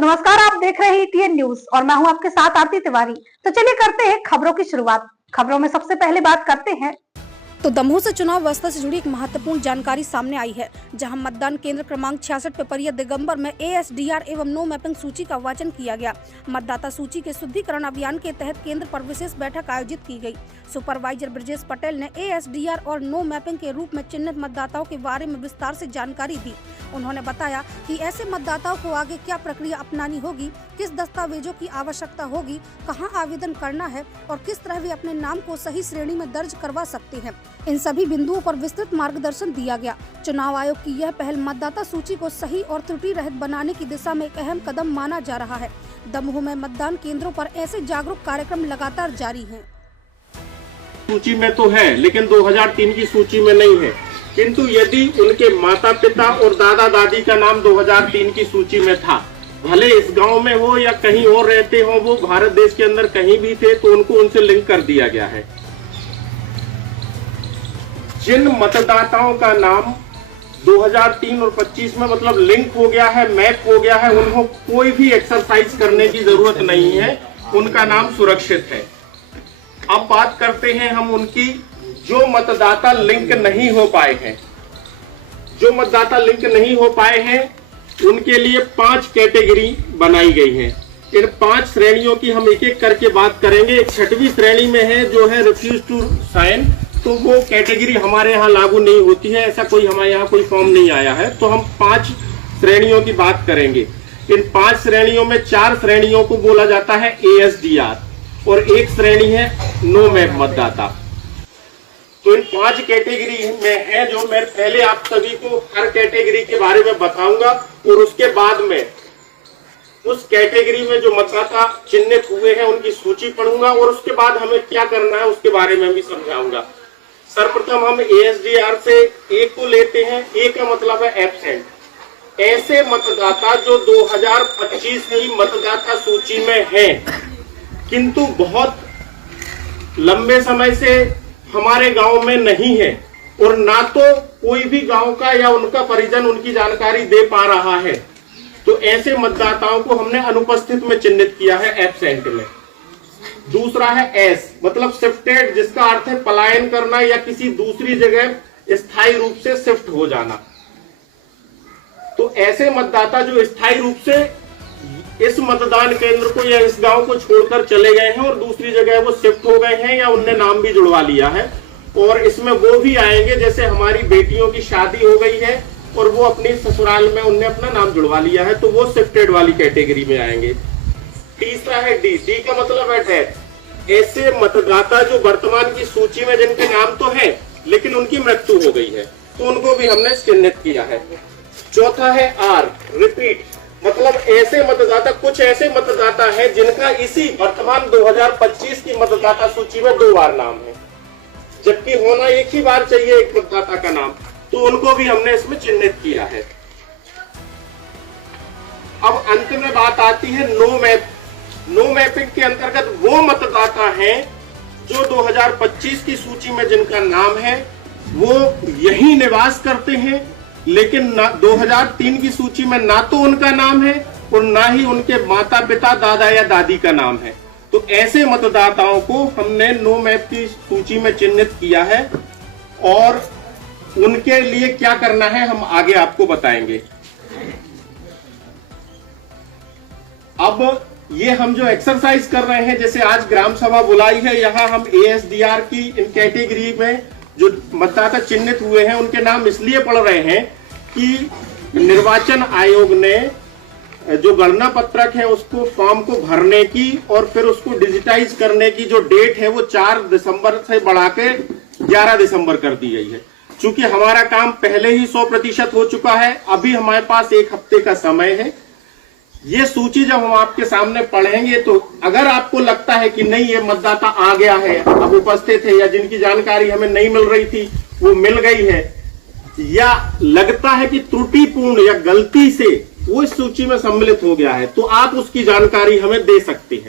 तो नमस्कार, आप देख रहे हैं ईटीएन न्यूज और मैं हूं आपके साथ आरती तिवारी। तो चलिए करते हैं खबरों की शुरुआत। खबरों में सबसे पहले बात करते हैं तो दमोह से चुनाव व्यवस्था से जुड़ी एक महत्वपूर्ण जानकारी सामने आई है, जहां मतदान केंद्र क्रमांक 66 पिपरिया दिगंबर में ASDR एवं नो मैपिंग सूची का वाचन किया गया। मतदाता सूची के शुद्धिकरण अभियान के तहत केंद्र पर विशेष बैठक आयोजित की गई। सुपरवाइजर ब्रजेश पटेल ने ASDR और नो मैपिंग के रूप में चिन्हित मतदाताओं के बारे में विस्तार से जानकारी दी। उन्होंने बताया कि ऐसे मतदाताओं को आगे क्या प्रक्रिया अपनानी होगी, किस दस्तावेजों की आवश्यकता होगी, कहां आवेदन करना है और किस तरह वे अपने नाम को सही श्रेणी में दर्ज करवा सकते हैं। इन सभी बिंदुओं पर विस्तृत मार्गदर्शन दिया गया। चुनाव आयोग की यह पहल मतदाता सूची को सही और त्रुटि रहित बनाने की दिशा में एक अहम कदम माना जा रहा है। दमोह में मतदान केंद्रों पर ऐसे जागरूक कार्यक्रम लगातार जारी हैं। सूची में तो है, लेकिन 2003 की सूची में नहीं है। किंतु यदि उनके माता पिता और दादा दादी का नाम 2003 की सूची में था, भले इस गांव में हो या कहीं और रहते हो, वो भारत देश के अंदर कहीं भी थे, तो उनको उनसे लिंक कर दिया गया है। जिन मतदाताओं का नाम 2003 और 25 में मतलब लिंक हो गया है, मैप हो गया है, उनको कोई भी एक्सरसाइज करने की जरूरत नहीं है, उनका नाम सुरक्षित है। अब बात करते हैं हम उनकी जो मतदाता लिंक नहीं हो पाए हैं। जो मतदाता लिंक नहीं हो पाए हैं उनके लिए 5 कैटेगरी बनाई गई है। इन 5 श्रेणियों की हम एक एक करके बात करेंगे। 6वीं श्रेणी में है जो है रिफ्यूज टू साइन, तो वो कैटेगरी हमारे यहाँ लागू नहीं होती है, ऐसा कोई हमारे यहाँ कोई फॉर्म नहीं आया है। तो हम 5 श्रेणियों की बात करेंगे। इन 5 श्रेणियों में 4 श्रेणियों को बोला जाता है ASDR और 1 श्रेणी है नो मैप मतदाता। तो इन 5 कैटेगरी में है जो मैं पहले आप सभी को हर कैटेगरी के बारे में बताऊंगा और उसके बाद में उस कैटेगरी में जो मतदाता चिन्हित हुए हैं उनकी सूची पढ़ूंगा और उसके बाद हमें क्या करना है उसके बारे में भी समझाऊंगा। सर्वप्रथम हम ASDR से A को लेते हैं। A का मतलब है एब्सेंट। ऐसे मतदाता जो 2025 की मतदाता सूची में हैं, किंतु बहुत लंबे समय से हमारे गांव में नहीं है और ना तो कोई भी गांव का या उनका परिजन उनकी जानकारी दे पा रहा है, तो ऐसे मतदाताओं को हमने अनुपस्थित में चिन्हित किया है, एब्सेंट में। दूसरा है S मतलब शिफ्टेड, जिसका अर्थ है पलायन करना या किसी दूसरी जगह स्थायी रूप से शिफ्ट हो जाना। तो ऐसे मतदाता जो स्थायी रूप से इस मतदान केंद्र को या इस गांव को छोड़कर चले गए हैं और दूसरी जगह वो शिफ्ट हो गए हैं या उनने नाम भी जुड़वा लिया है, और इसमें वो भी आएंगे जैसे हमारी बेटियों की शादी हो गई है और वो अपनी ससुराल में उनने अपना नाम जुड़वा लिया है, तो वो शिफ्टेड वाली कैटेगरी में आएंगे। तीसरा है D का मतलब है डेथ। ऐसे मतदाता जो वर्तमान की सूची में जिनके नाम तो है लेकिन उनकी मृत्यु हो गई है, तो उनको भी हमने चिन्हित किया है। चौथा है R रिपीट, मतलब ऐसे मतदाता, कुछ ऐसे मतदाता हैं जिनका इसी वर्तमान 2025 की मतदाता सूची में 2 बार नाम है, जबकि होना एक ही बार चाहिए एक मतदाता का नाम, तो उनको भी हमने इसमें चिन्हित किया है। अब अंत में बात आती है नो मैप। नो मैपिंग के अंतर्गत वो मतदाता हैं जो 2025 की सूची में जिनका नाम है वो यही निवास करते हैं, लेकिन 2003 की सूची में ना तो उनका नाम है और ना ही उनके माता पिता दादा या दादी का नाम है। तो ऐसे मतदाताओं को हमने नो मैप की सूची में चिन्हित किया है और उनके लिए क्या करना है हम आगे आपको बताएंगे। अब ये हम जो एक्सरसाइज कर रहे हैं, जैसे आज ग्राम सभा बुलाई है, यहाँ हम ASDR की इन कैटेगरी में जो मतदाता चिन्हित हुए हैं उनके नाम इसलिए पढ़ रहे हैं कि निर्वाचन आयोग ने जो गणना पत्रक है उसको फॉर्म को भरने की और फिर उसको डिजिटाइज करने की जो डेट है वो 4 दिसंबर से बढ़ा के 11 दिसंबर कर दी गई है। चूंकि हमारा काम पहले ही 100% हो चुका है, अभी हमारे पास 1 हफ्ते का समय है। ये सूची जब हम आपके सामने पढ़ेंगे तो अगर आपको लगता है कि नहीं ये मतदाता आ गया है, अब उपस्थित है, या जिनकी जानकारी हमें नहीं मिल रही थी वो मिल गई है, या लगता है कि त्रुटिपूर्ण या गलती से वो इस सूची में सम्मिलित हो गया है, तो आप उसकी जानकारी हमें दे सकते हैं।